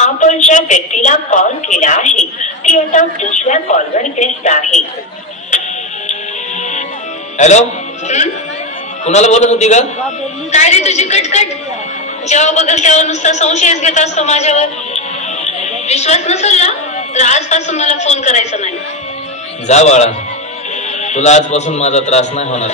आपण ज्या व्यक्तीला कॉल केला आहे ती आता दुसऱ्या कॉलवर व्यस्त आहे. हॅलो, कुणाला बोलत होती का? काय रे तुझी कटकट? जेव्हा बघल तेव्हा नुसता संशयच घेत असतो माझ्यावर. विश्वास नसेल ना तर आजपासून मला फोन करायचा नाही. जा बाळा, तुला आजपासून माझा त्रास नाही होणार.